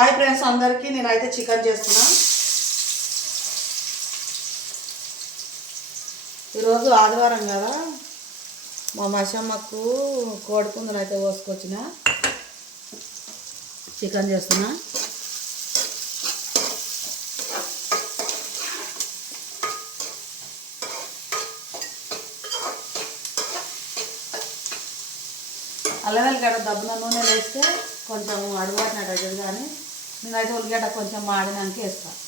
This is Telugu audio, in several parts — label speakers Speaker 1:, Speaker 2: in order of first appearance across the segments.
Speaker 1: హాయ్ ఫ్రెండ్స్ అందరికీ నేనైతే చికెన్ చేస్తున్నా. ఈరోజు ఆదివారం కదా. మా మషమ్మకు కోడిపుందులు అయితే కోసుకొచ్చిన. చికెన్ చేస్తున్నా. అల్లవెల్లిగడ్డ దబ్బున నూనె వేస్తే కొంచెం అడుగునట్టు అవుతుంది కానీ నేనైతే ఉల్లిగడ్డ కొంచెం మాడినాక వేస్తాను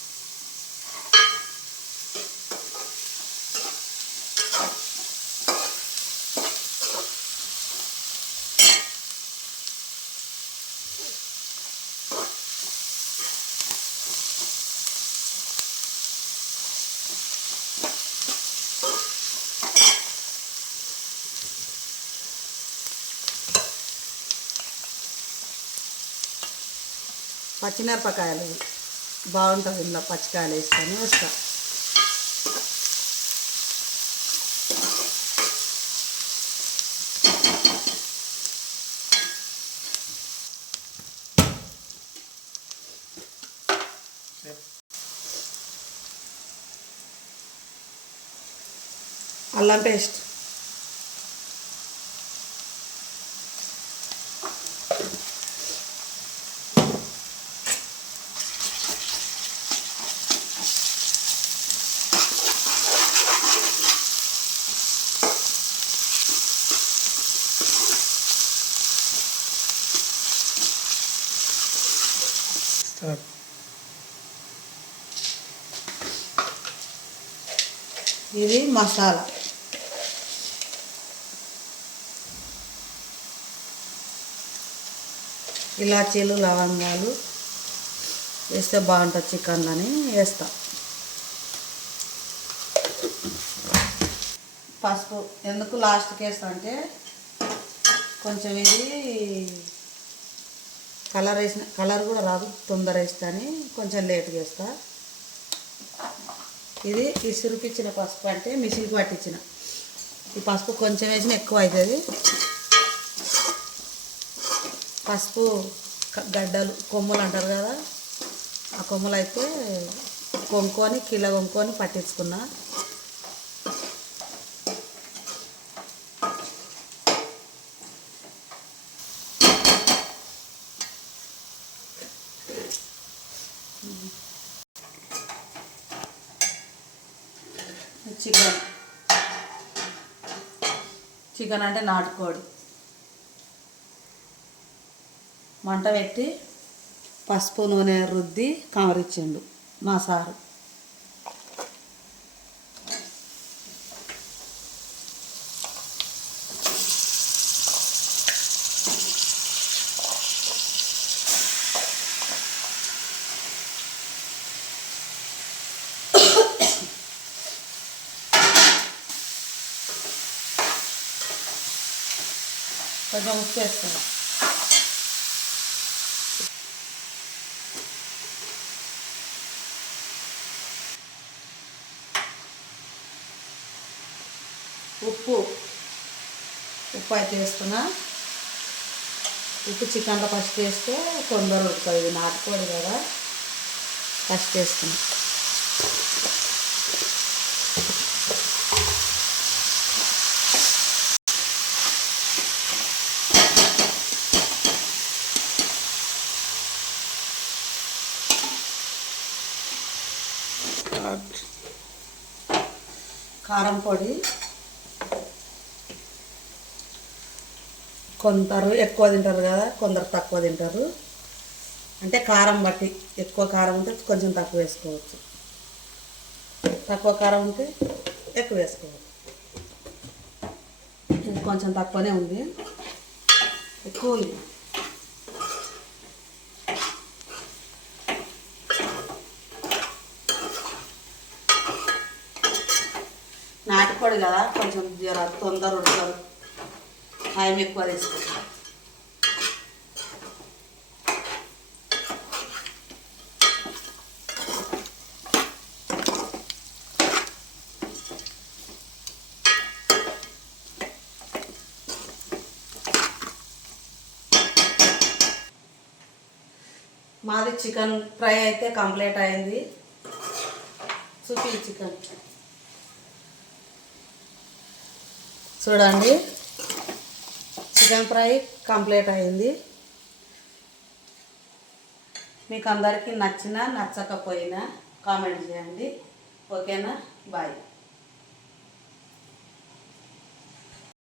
Speaker 1: పచ్చిమిరపకాయలు. బాగుంటుంది ఇందులో పచ్చికాయలు వేసుకొని వస్తా. అల్లం పేస్ట్. ఇది మసాలా. ఇలాచీలు లవంగాలు వేస్తే బాగుంటుంది చికెన్ అని వేస్తా. పసుపు ఎందుకు లాస్ట్కి వేస్తా అంటే కొంచెం ఇది కలర్ వేసిన కలర్ కూడా రాదు తొందర వేస్తాను అని కొంచెం లేట్గా చేస్తా. ఇది ఇసురుకిచ్చిన పసుపు అంటే మిషన్కి పట్టించిన. ఈ పసుపు కొంచెం వేసిన ఎక్కువ అవుతుంది. పసుపు గడ్డలు కొమ్ములు అంటారు కదా ఆ కొమ్ములు అయితే కొనుక్కొని కిలో కొనుక్కొని పట్టించుకున్నా. చికెన్. చికెన్ అంటే నాటుకోడి. మంట పెట్టి పసుపు నూనె రుద్ది కమరిచ్చిండు మా సారు. కొంచెం ఉప్పు వేస్తాను ఉప్పు ఉప్పు అయితే వేస్తున్నా ఉప్పు చికెన్లో ఫస్ట్ వేస్తే కొందరు ఉడుతుంది నాటుకోడు కదా ఫస్ట్ వేస్తున్నా కారం పొడి. కొందరు ఎక్కువ తింటారు కదా కొందరు తక్కువ తింటారు. అంటే కారం బట్టి ఎక్కువ కారం ఉంటే కొంచెం తక్కువ వేసుకోవచ్చు. తక్కువ కారం ఉంటే ఎక్కువ వేసుకోవచ్చు. ఇది కొంచెం తక్కువనే ఉంది. ఎక్కువ నాటుకోడు కదా కొంచెం జర తొందర ఉడతారు టైం ఎక్కువ తీసుకుంటారు మాది చికెన్ ఫ్రై అయితే కంప్లీట్ అయింది. చూపి చికెన్. చూడండి. చికెన్ ఫ్రై కంప్లీట్ అయింది. మీకు అందరికీ నచ్చినా నచ్చకపోయినా కామెంట్ చేయండి. ఓకేనా? బాయ్.